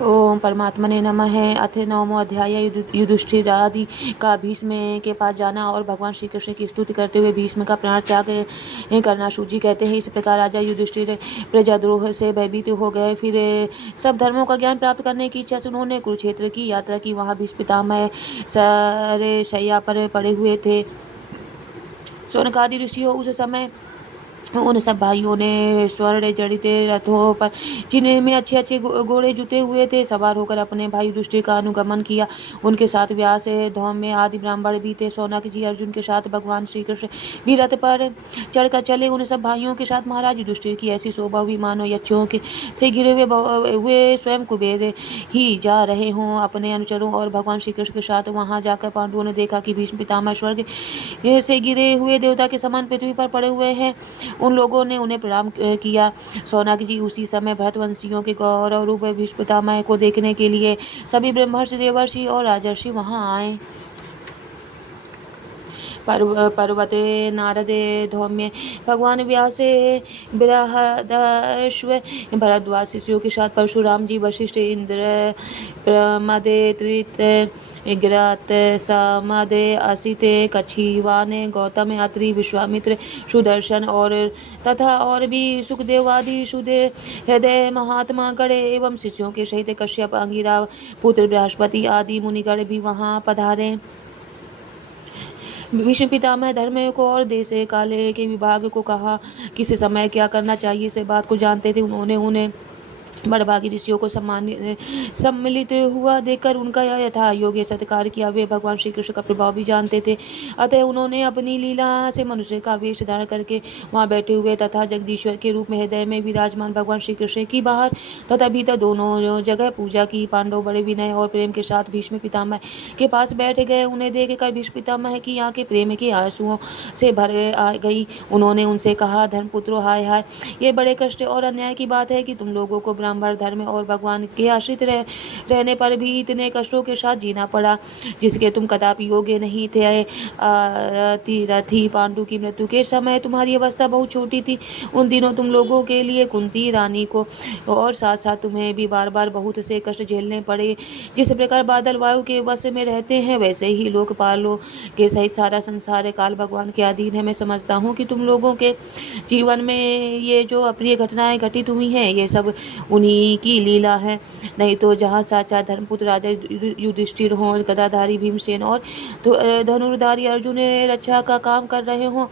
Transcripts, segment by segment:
ओम परमात्मने नमः। अथ नवमो अध्याय युधिष्ठिर आदि का भीष्म के पास जाना और भगवान श्री कृष्ण की स्तुति करते हुए भीष्म का प्राण त्याग करना। सूजी कहते हैं, इस प्रकार राजा युधिष्ठिर प्रजाद्रोह से भयभीत हो गए। फिर सब धर्मों का ज्ञान प्राप्त करने की इच्छा से उन्होंने कुरुक्षेत्र की यात्रा की। वहाँ भीष्म पितामह सारे शैया पर पड़े हुए थे। शौनकादि ऋषियों उस समय उन सब भाइयों ने स्वर्ण जड़ित रथों पर, जिनमें अच्छे अच्छे घोड़े जुटे हुए थे, सवार होकर अपने भाई युधिष्ठिर का अनुगमन किया। उनके साथ व्यास, धौम्य आदि ब्राह्मण भी थे। शौनक जी अर्जुन के साथ भगवान श्री कृष्ण भी रथ पर चढ़कर चले। उन सब भाइयों के साथ महाराज युधिष्ठिर की ऐसी शोभा हुई मानो यक्षों के से घिरे हुए स्वयं कुबेर ही जा रहे हों। अपने अनुचरों और भगवान श्री कृष्ण के साथ वहां जाकर पांडवों ने देखा कि भीष्म पितामह स्वर्ग से गिरे हुए देवता के समान पृथ्वी पर पड़े हुए हैं। उन लोगों ने उन्हें प्रणाम किया। शौनक जी उसी समय भरतवंशियों के गौरव रूप भीष्म पितामह को देखने के लिए सभी ब्रह्मर्षि, देवर्षि और राजर्षि वहां आए। पर्वते नारदे धौम्य, भगवान व्यास, बृहदश्व, भरद्वाज शिष्यों के साथ परशुराम जी, वशिष्ठ, इंद्र, प्रमदे, त्रित, गिरत, समदे, असित, कछिवान, गौतम, अत्रि, विश्वामित्र, सुदर्शन और तथा और भी सुखदेव आदि सुदे हृदय महात्मा गण एवं शिष्यों के सहित कश्यप, अंगिरा, पुत्र बृहस्पति आदि मुनिगण भी वहां पधारे। भीष्म पितामह धर्म को और देश काले के विभाग को कहा किस समय क्या करना चाहिए से बात को जानते थे। उन्होंने उन्हें बड़भागी ऋषियों को सम्मिलित हुआ देखकर उनका यथा योग्य सत्कार किया। वे भगवान श्री कृष्ण का प्रभाव भी जानते थे, अतः उन्होंने अपनी लीला से मनुष्य का वेश धारण करके वहां बैठे हुए तथा जगदीश्वर के रूप में हृदय में विराजमान भगवान श्री कृष्ण की बाहर तथा भीतर दोनों जगह पूजा की। पांडव बड़े विनय और प्रेम के साथ भीष्म पितामह के पास बैठ गए। उन्हें देखकर भीष्म पितामह की आंखें प्रेम के आंसुओं से भर गई। उन्होंने उनसे कहा, धर्मपुत्रों, हाय हाय, ये बड़े कष्ट और अन्याय की बात है कि तुम लोगों को ब्राह्मण धर्म और भगवान के आश्रित रहने पर भी इतने कष्टों के साथ जीना पड़ा, जिसके तुम कदापि योग्य नहीं थे। रथी पांडु की मृत्यु के समय तुम्हारी अवस्था बहुत छोटी थी। उन दिनों तुम लोगों के लिए कुंती रानी को और साथ साथ तुम्हें भी बार बार बहुत से कष्ट झेलने पड़े। जिस प्रकार बादल वायु के वश में रहते हैं, वैसे ही लोकपालों के सहित सारा संसार काल भगवान के अधीन है। मैं समझता हूँ कि तुम लोगों के जीवन में ये जो अप्रिय घटनाएं घटित हुई हैं, ये सब उन्हीं की लीला है। नहीं तो जहाँ साक्षात धर्मपुत्र राजा युधिष्ठिर हों, गदाधारी भीमसेन और धनुर्धारी अर्जुन रक्षा का काम कर रहे हों,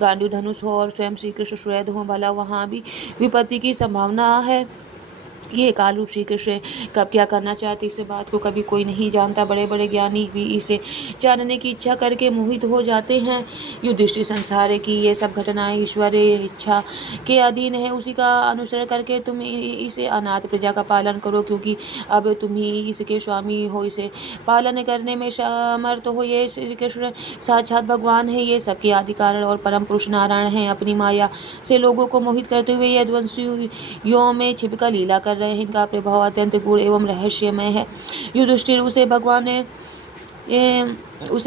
गांडीव धनुष हो और स्वयं श्री कृष्ण श्वेत हो, भला वहाँ भी विपत्ति की संभावना है। ये कालरूप श्री कृष्ण कब क्या करना चाहते, इस बात को कभी कोई नहीं जानता। बड़े बड़े ज्ञानी भी इसे जानने की इच्छा करके मोहित हो जाते हैं। युधिष्ठिर, संसार की ये सब घटनाएं ईश्वर इच्छा के अधीन है। उसी का अनुसरण करके तुम इसे अनाथ प्रजा का पालन करो, क्योंकि अब तुम ही इसके स्वामी हो, इसे पालन करने में समर्थ हो। ये श्री कृष्ण साक्षात भगवान है, ये सबके आदि कारण और परम पुरुष नारायण है। अपनी माया से लोगों को मोहित करते हुए यदुवंशियों में छिपकर लीला कर रहे हैं। इनका प्रभाव अत्यंत गूढ़ एवं रहस्यमय है। युधिष्ठिर, उसे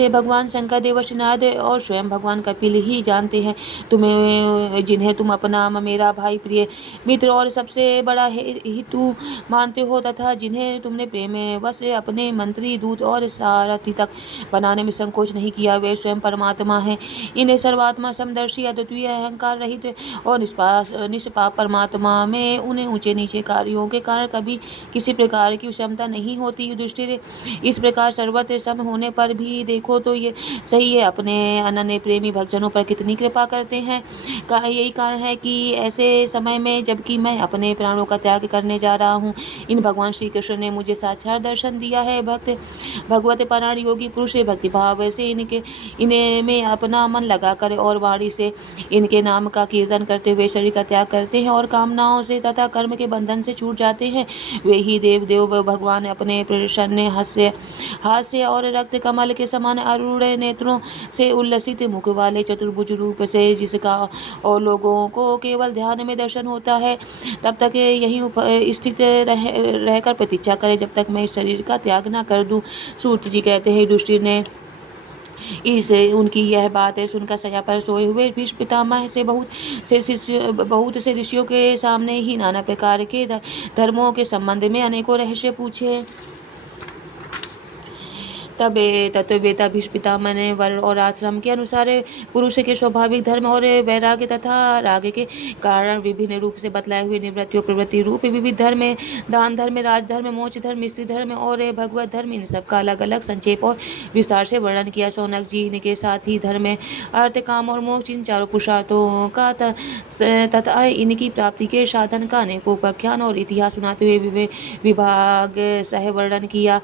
भगवान शंकर, देवर्षि नारद और स्वयं भगवान कपिल ही जानते हैं। जिन्हें तुम अपना मेरा भाई, प्रिय मित्र और सबसे बड़ा हितु मानते हो, तथा जिन्हें तुमने प्रेम वश अपने मंत्री, दूत और सारथी तक बनाने में संकोच नहीं किया, वे स्वयं परमात्मा है। इन्हें सर्वात्मा, समदर्शी, अद्वितीय, अहंकार रहित और निष्पाप परमात्मा में उन्हें ऊंचे नीचे कार्यों के कारण कभी किसी प्रकार की क्षमता नहीं होती। युधिष्ठिर, इस प्रकार सर्वत्र सम होने पर भी देखो तो ये सही है, अपने अनन्य प्रेमी भक्तजनों पर कितनी कृपा करते हैं। यही कारण है कि ऐसे समय में, जबकि मैं अपने प्राणों का त्याग करने जा रहा हूँ, इन भगवान श्री कृष्ण ने मुझे साक्षात दर्शन दिया है। भगवत परायण योगी पुरुष भक्ति भाव से इन्हें में अपना मन लगाकर और वाणी से इनके नाम का कीर्तन करते हुए शरीर का त्याग करते हैं और कामनाओं से तथा कर्म के बंधन से छूट जाते हैं। वे ही देव भगवान अपने प्रसन्न हास्य और रक्त कमल के समान अरुण नेत्रों से उल्लसित मुख वाले चतुर्भुज रूप से, जिसका और लोगों को केवल ध्यान में दर्शन होता है, तब तक यहीं स्थित रहकर प्रतीक्षा करे जब तक मैं इस शरीर का त्याग न कर दूं। सूत जी कहते हैं, युधिष्ठिर ने इस उनकी यह बात सुनकर शैया पर सोए हुए भीष्म पितामह से बहुत से ऋषियों के सामने ही नाना प्रकार के धर्मों के संबंध में अनेकों रहस्य पूछे। तब तत्ववेता भीष्म पितामह ने वर्ण और आश्रम के अनुसार पुरुष के स्वाभाविक धर्म और वैराग्य तथा राग के कारण विभिन्न रूप से बतलाए हुए निवृत्ति और प्रवृत्ति रूप विविध धर्म, दान धर्म, राजधर्म, मोक्ष धर्म, स्त्री धर्म और भगवत धर्म, इन सब का अलग अलग संक्षेप और विस्तार से वर्णन किया। शौनक जी इनके साथ ही धर्म, अर्थ, काम और मोक्ष, इन चारों पुरुषार्थों का तथा इनकी प्राप्ति के साधन का अनेकों उपाख्यान और इतिहास सुनाते हुए विभाग सह वर्णन किया।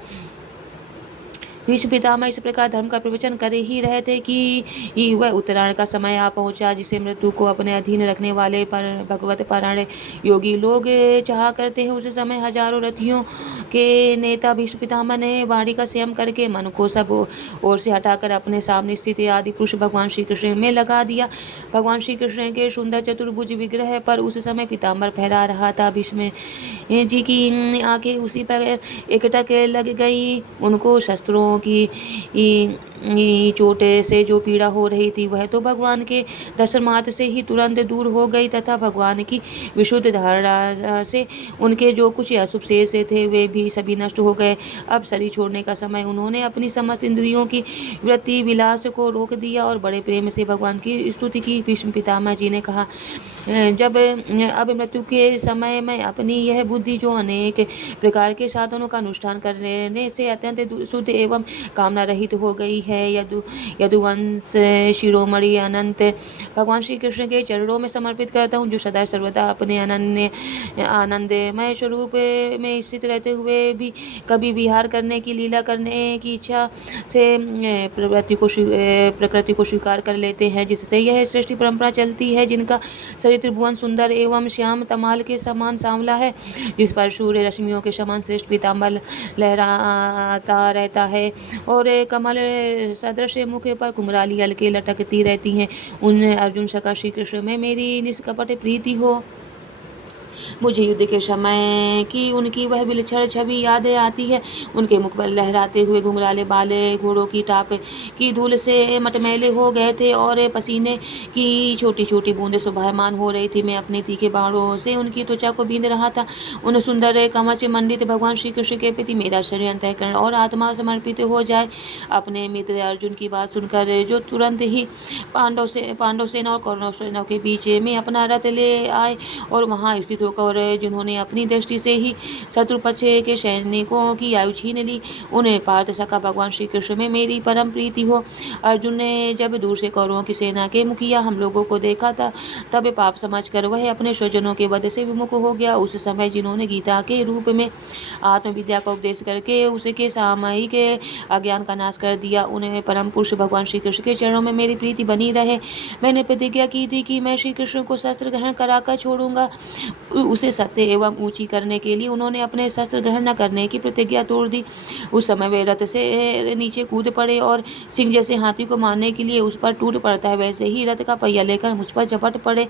भीष्म पितामह इस प्रकार धर्म का प्रवचन कर ही रहे थे कि वह उत्तरायण का समय आ पहुंचा, जिसे मृत्यु को अपने अधीन रखने वाले पर भगवत पारायण योगी लोग चाहा करते हैं। उस समय हजारों रथियों के नेता भीष्म पितामह ने वाणी का संयम करके मन को सब ओर से हटाकर अपने सामने स्थित आदि पुरुष भगवान श्री कृष्ण में लगा दिया। भगवान श्री कृष्ण के सुंदर चतुर्भुज विग्रह पर उस समय पीताम्बर फहरा रहा था। भीष्म जी की आंखें उसी पर एकटक लग गई। उनको शस्त्रों की चोट से जो पीड़ा हो रही थी वह तो भगवान के दर्शन मात्र से ही तुरंत दूर हो गई तथा भगवान की विशुद्ध धारणा से उनके जो कुछ अशुभ शेष थे वे भी सभी नष्ट हो गए। अब शरीर छोड़ने का समय उन्होंने अपनी समस्त इंद्रियों की वृत्ति विलास को रोक दिया और बड़े प्रेम से भगवान की स्तुति की। भीष्म पितामह जी ने कहा, जब अब मृत्यु के समय में अपनी यह बुद्धि जो अनेक प्रकार के साधनों का अनुष्ठान करने से अत्यंत शुद्ध एवं कामना रहित हो गई है, यदुवंश शिरोमणि अनंत भगवान श्री कृष्ण के चरणों में समर्पित करता हूँ, जो सदा सर्वदा अपने आनंदमय स्वरूप में स्थित रहते हुए भी कभी विहार करने की लीला करने की इच्छा से प्रकृति को स्वीकार कर लेते हैं, जिससे यह सृष्टि परंपरा चलती है, जिनका त्रिभुवन सुंदर एवं श्याम तमाल के समान सांवला है, जिस पर सूर्य रश्मियों के समान श्रेष्ठ पीताम्बर लहराता रहता है और कमल सदृश मुख पर कुंगराली हल्के लटकती रहती हैं। उन अर्जुन सखा श्री कृष्ण में मेरी निष्कपट प्रीति हो। मुझे युद्ध के समय की उनकी वह विलक्षण छवि याद आती है। उनके मुख पर लहराते हुए घुंघराले बाल घोड़ों की टाप की धूल से मटमैले हो गए थे और पसीने की छोटी छोटी बूंदें शोभायमान हो रही थी। मैं अपने तीखे बाणों से उनकी त्वचा को बींध रहा था। उन सुंदर कवच मंडित भगवान श्री कृष्ण के प्रति मेरा शरीर, अंतःकरण और आत्मा समर्पित हो जाए। अपने मित्र अर्जुन की बात सुनकर जो तुरंत ही पांडव सेना और कौरव सेना के बीच में अपना रथ ले आए और वहां स्थित होकर जिन्होंने अपनी दृष्टि से ही शत्रु पक्ष के सैनिकों की आयु छीन ली, उन्हें पार्थ सखा भगवान श्री कृष्ण में मेरी परम प्रीति हो। अर्जुन ने जब दूर से कौरवों की सेना के मुखिया हम लोगों को देखा था, तब पाप समझकर वह अपने स्वजनों के वध से विमुख हो गया। उस समय जिन्होंने गीता के रूप में आत्मविद्या का उपदेश करके उसके सामयिक अज्ञान का नाश कर दिया, उन्हें परम पुरुष भगवान श्री कृष्ण के चरणों में मेरी प्रीति बनी रहे। मैंने प्रतिज्ञा की थी कि मैं श्री कृष्ण को शस्त्र ग्रहण कराकर छोड़ूंगा। उसे सत्य एवं ऊंची करने के लिए उन्होंने अपने शस्त्र ग्रहण न करने की प्रतिज्ञा तोड़ दी। उस समय वे रथ से नीचे कूद पड़े और सिंह जैसे हाथी को मारने के लिए उस पर टूट पड़ता है, वैसे ही रथ का पहिया लेकर मुझ पर झपट पड़े।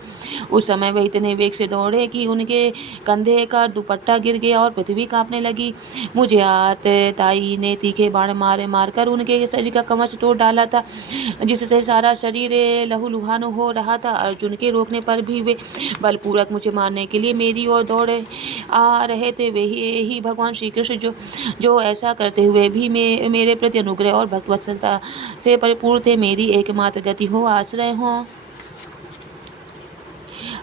उस समय वे इतने वेग से दौड़े कि उनके कंधे का दुपट्टा गिर गया और पृथ्वी कांपने लगी। मुझे आतताई ने तीखे बाण मारकर उनके शरीर का कवच तोड़ डाला था, जिससे सारा शरीर लहूलुहान हो रहा था। अर्जुन के रोकने पर भी वे बलपूर्वक मुझे मारने के लिए मेरी ओर दौड़े आ रहे थे। वे ही भगवान श्री कृष्ण जो ऐसा करते हुए भी मेरे प्रति अनुग्रह और भक्तवत्सलता से परिपूर्ण थे, मेरी एकमात्र गति हो, आश्रय हो।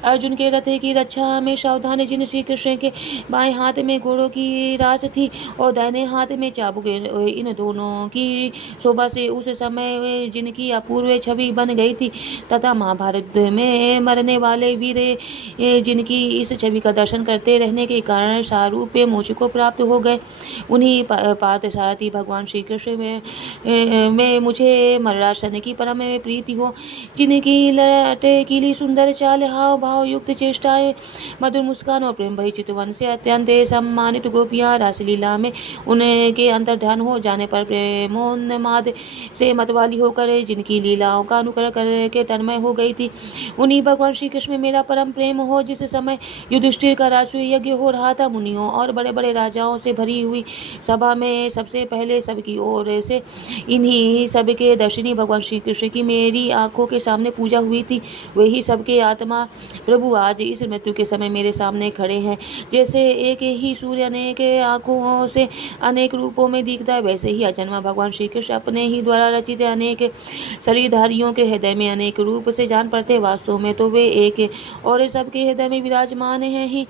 अर्जुन के रथ की रक्षा में सावधान जिन श्री कृष्ण के बाएं हाथ में घोड़ों की रास थी और दाहिने हाथ में चाबुक, इन दोनों की शोभा से उस समय जिनकी अपूर्व छवि बन गई थी तथा महाभारत में मरने वाले वीर जिनकी इस छवि का दर्शन करते रहने के कारण सारूप मोक्ष को प्राप्त हो गए, उन्हीं पार्थ सारथी भगवान श्री कृष्ण में मुझे मरणासन की परम प्रीति हो, जिनकी लटकीली सुंदर चाल, हाव भाव युक्त चेष्टाएं, मधुर मुस्कान और प्रेम भरी चितवन से अत्यंत सम्मानित गोपियां रासलीला में उनके अंतर्ध्यान हो जाने पर प्रेमोन्माद से मतवाली होकर जिनकी लीलाओं का अनुकरण करके तन्मय हो गई थी, उन्हीं भगवान श्री कृष्ण में मेरा परम प्रेम हो। जिस समय युधिष्ठिर का राजसूय यज्ञ हो रहा था, मुनियों और बड़े बड़े राजाओं से भरी हुई सभा में सबसे पहले सबकी ओर से इन्हीं सबके दर्शनी भगवान श्री कृष्ण की मेरी आंखों के सामने पूजा हुई थी। वही सबके आत्मा प्रभु आज इस मृत्यु के समय मेरे सामने खड़े हैं। जैसे एक ही सूर्य अनेक आंखों से अनेक रूपों में दिखता है, वैसे ही अजन्मा भगवान श्री कृष्ण अपने ही द्वारा रचित अनेक शरीरधारियों के हृदय में अनेक रूप से जान पड़ते। वास्तव में तो वे एक और सबके हृदय में विराजमान हैं ही।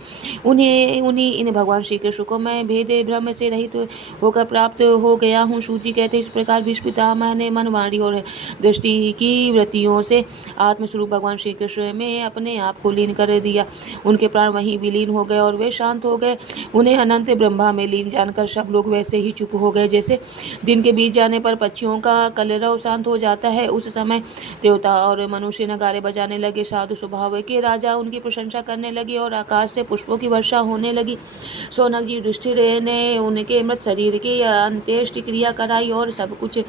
उन्हीं इन भगवान श्री कृष्ण को मैं भेद भ्रम से रहित होकर प्राप्त हो गया हूँ। सूची कहते इस प्रकार भीष्म पितामह ने मन, वाणी और दृष्टि की वृत्तियों से आत्मस्वरूप भगवान श्री कृष्ण में अपने आप को लीन कर दिया। उनके प्राण वहीं विलीन हो गए और वे शांत हो गए। उन्हें अनंत ब्रह्मा में लीन जानकर सब लोग वैसे ही चुप हो गए जैसे दिन के बीत जाने पर पक्षियों का कलरव शांत हो जाता है। उस समय देवता और मनुष्य नगारे बजाने लगे। साधु स्वभाव के राजा उनकी प्रशंसा करने लगे और आकाश से पुष्पों की वर्षा होने लगी। शौनक जी युधिष्ठिर ने उनके मृत शरीर की अंत्येष्टि क्रिया कराई और सब कुछ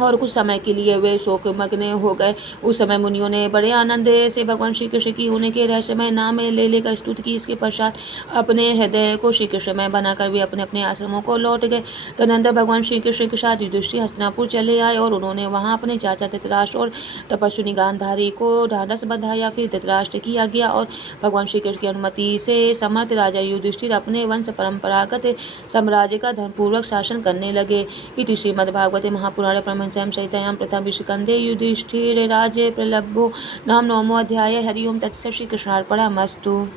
और कुछ समय के लिए वे शोकमग्न हो गए। उस समय मुनियों ने बड़े आनंद से भगवान श्री कृष्ण की उनके रहस्यमय नाम ले लेकर स्तुति की। इसके पश्चात अपने हृदय को श्री कृष्णमय बनाकर वे अपने अपने आश्रमों को लौट गए। तदनंतर भगवान श्री कृष्ण के साथ युधिष्ठिर हस्तिनापुर चले आए और उन्होंने वहां अपने चाचा धृतराष्ट्र और तपस्विनी गांधारी को ढांढस बंधाया। फिर धृतराष्ट्र की आज्ञा और भगवान श्री कृष्ण की अनुमति से समर्थ राजा युधिष्ठिर अपने वंश परंपरागत साम्राज्य का धर्मपूर्वक शासन करने लगे। इति श्रीमद्भागवते महापुराणे परमहंस्यां संहितायां प्रथम विष्णुस्कंधे युधिष्ठिरराजे प्रलम्भो नाम नवमो अध्याय। हरि ओम तत्सत्। श्री कृष्णार्पणमस्तु।